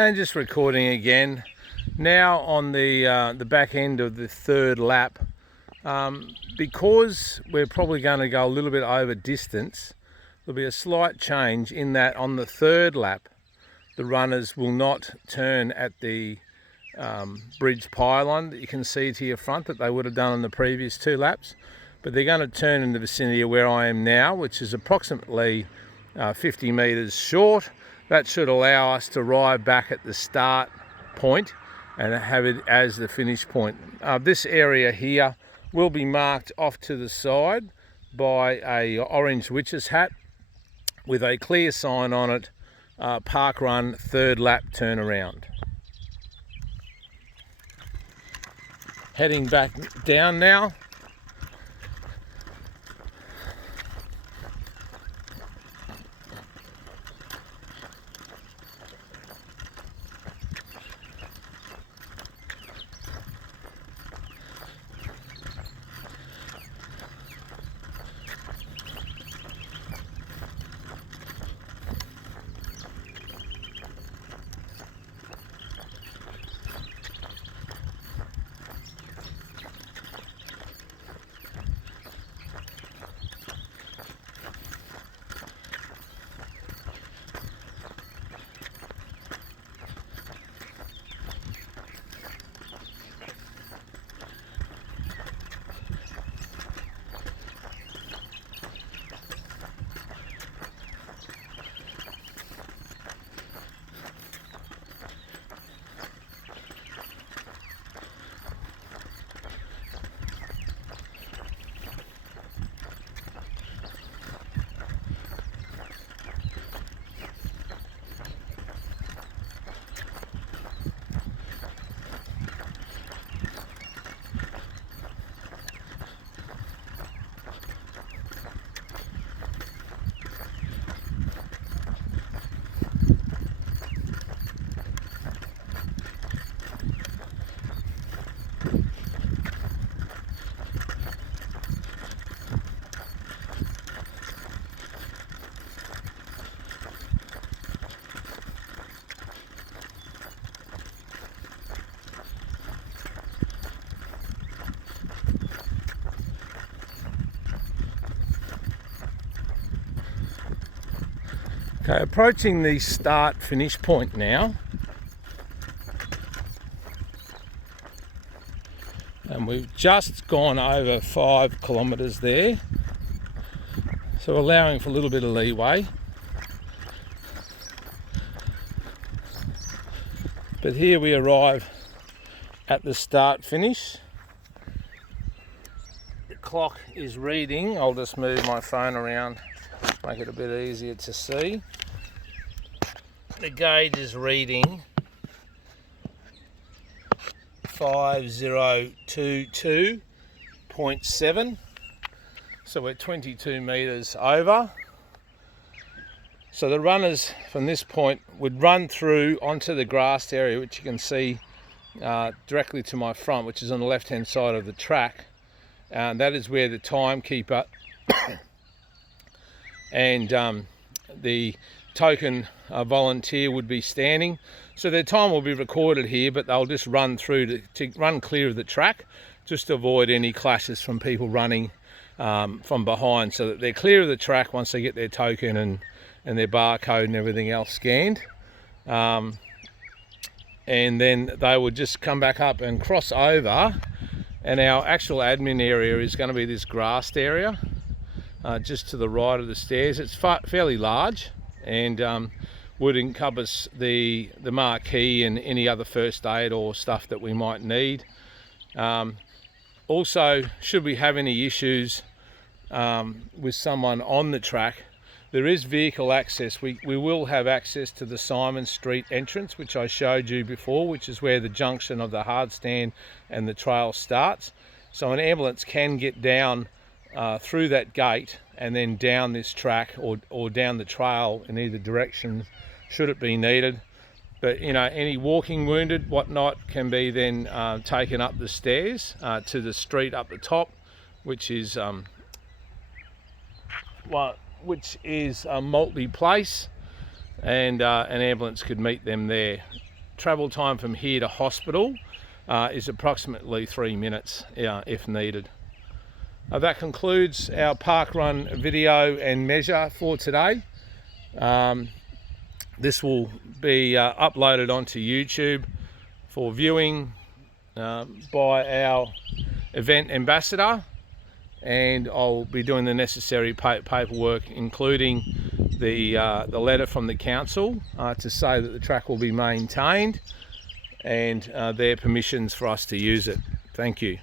And just recording again. Now on the back end of the third lap, because we're probably going to go a little bit over distance, there'll be a slight change in that on the third lap, the runners will not turn at the bridge pylon that you can see to your front that they would have done on the previous two laps, but they're going to turn in the vicinity of where I am now, which is approximately 50 metres short. That should allow us to arrive back at the start point and have it as the finish point. This area here will be marked off to the side by a orange witch's hat with a clear sign on it, parkrun third lap turnaround. Heading back down now. Okay, approaching the start finish point now, and we've just gone over 5 kilometres there, so allowing for a little bit of leeway. But here we arrive at the start finish. The clock is reading, I'll just move my phone around, make it a bit easier to see. The gauge is reading 5022.7, so we're 22 metres over. So the runners from this point would run through onto the grassed area, which you can see directly to my front, which is on the left hand side of the track, and that is where the timekeeper and the token volunteer would be standing. So their time will be recorded here, but they'll just run through to run clear of the track, just to avoid any clashes from people running from behind, so that they're clear of the track once they get their token and their barcode and everything else scanned. And then they would just come back up and cross over, and our actual admin area is going to be this grassed area just to the right of the stairs. It's fairly large and would encompass the marquee and any other first aid or stuff that we might need. Also, should we have any issues with someone on the track, there is vehicle access. We will have access to the Simon Street entrance, which I showed you before, which is where the junction of the hard stand and the trail starts. So an ambulance can get down through that gate and then down this track or down the trail in either direction should it be needed. But you know, any walking wounded, whatnot, can be then taken up the stairs to the street up the top, which is multi-place, and an ambulance could meet them there. travel time from here to hospital is approximately 3 minutes if needed. That concludes our parkrun video and measure for today. This will be uploaded onto YouTube for viewing by our event ambassador, and I'll be doing the necessary paperwork, including the letter from the council to say that the track will be maintained and their permissions for us to use it. Thank you.